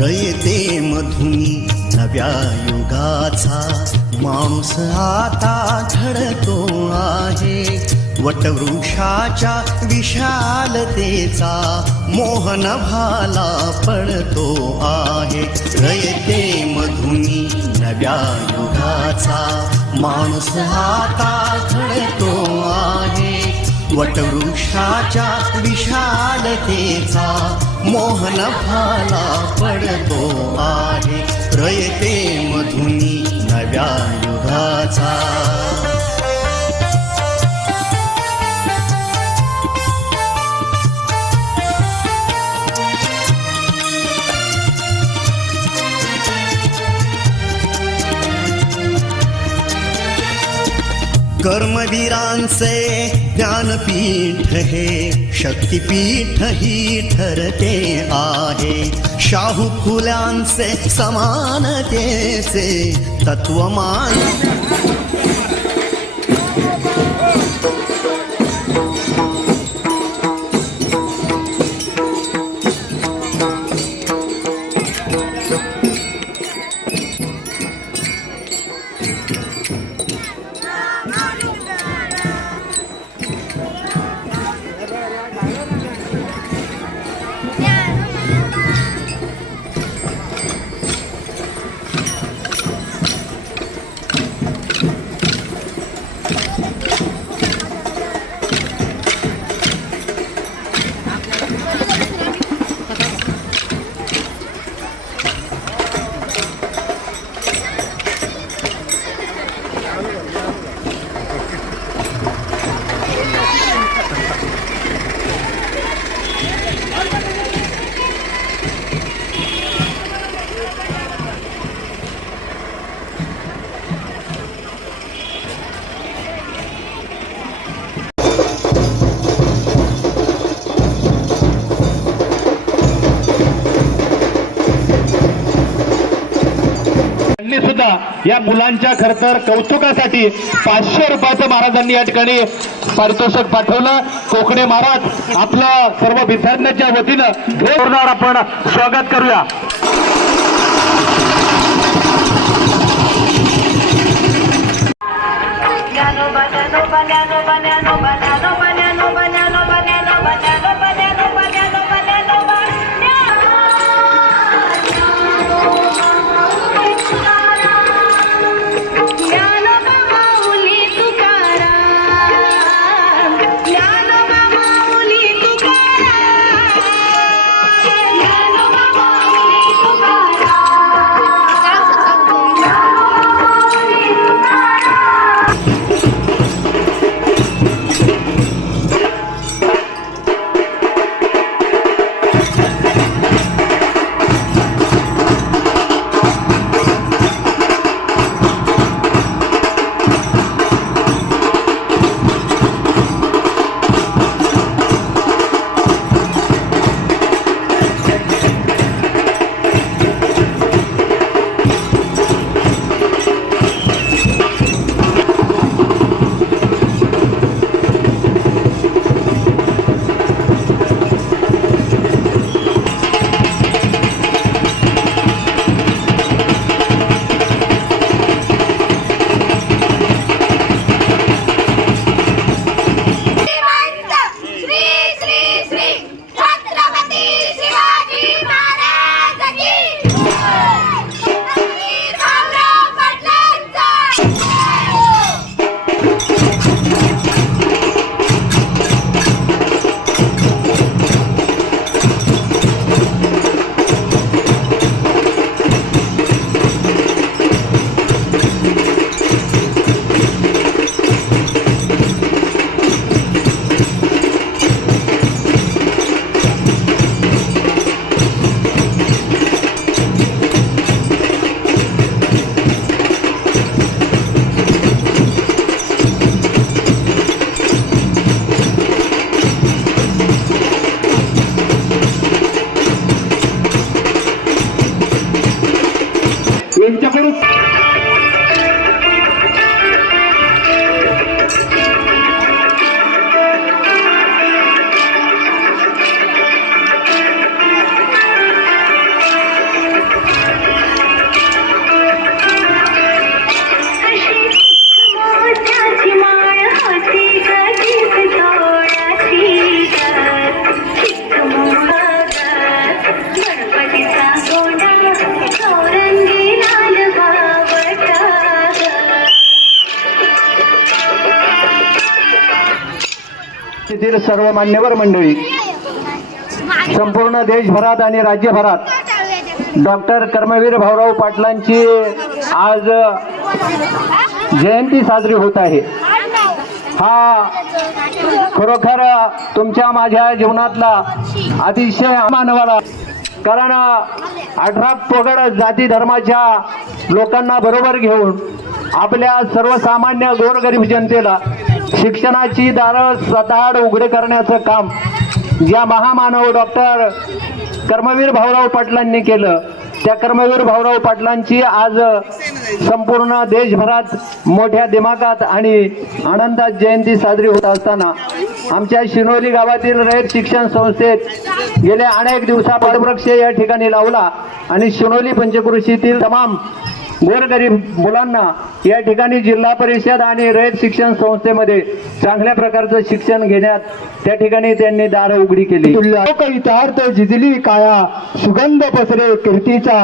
रयते मधुनी नव्या युगाचा माणूस आता घडतो आहे. वटवृक्षाच्या विशालतेचा मोहन भाला पडतो आहे. रयते मधुनी नव्या युगाचा माणूस आता घडतो आहे. वटवृक्षाच्या विशालतेचा मोहन भाला पडतो आहे. रयते मधुनी नव्या युगाचा. कर्मवीरांचे ज्ञानपीठ हे शक्तिपीठ ही ठरते आहे. शाहू फुल्यांचे समानतेचे तत्वमान सुद्धा या मुलांच्या खर तर कौतुकासाठी 500 रुपयाचं महाराजांनी या ठिकाणी पारितोषिक पाठवलं. कोकणे महाराज आपलं सर्व विद्यार्थ्यांच्या वतीनं आपण स्वागत करूया. गावातील सर्व मान्यवर मंडळी, संपूर्ण देशभरात आणि राज्यभरात डॉक्टर कर्मवीर भाऊराव पाटलांची आज जयंती साजरी होत आहे. हा खरोखर तुमच्या माझ्या जीवनातला अतिशय मानवाला, कारण 18 पगड जाती धर्माच्या लोकांना बरोबर घेऊन आपल्या सर्वसामान्य गोरगरीब जनतेला शिक्षणाची दारं स्वतः उघडे करण्याचं काम ज्या महामानव डॉक्टर कर्मवीर भाऊराव पाटलांनी केलं, त्या कर्मवीर भाऊराव पाटलांची आज संपूर्ण देशभरात मोठ्या दिमागात आणि आनंदात जयंती साजरी होत असताना आमच्या शिनोली गावातील रयत शिक्षण संस्थेत गेल्या अनेक दिवसापासून वृक्ष या ठिकाणी लावला आणि शिनोली पंचक्रोशीतील तमाम गोरगरीब मुलांना या ठिकाणी जिल्हा परिषद आणि रयत शिक्षण संस्थेमध्ये चांगल्या प्रकारचं शिक्षण घेण्यात त्या ठिकाणी त्यांनी दार उघडी केली. लोकहितार्थ जिजली काया, सुगंध पसरे कीर्तीचा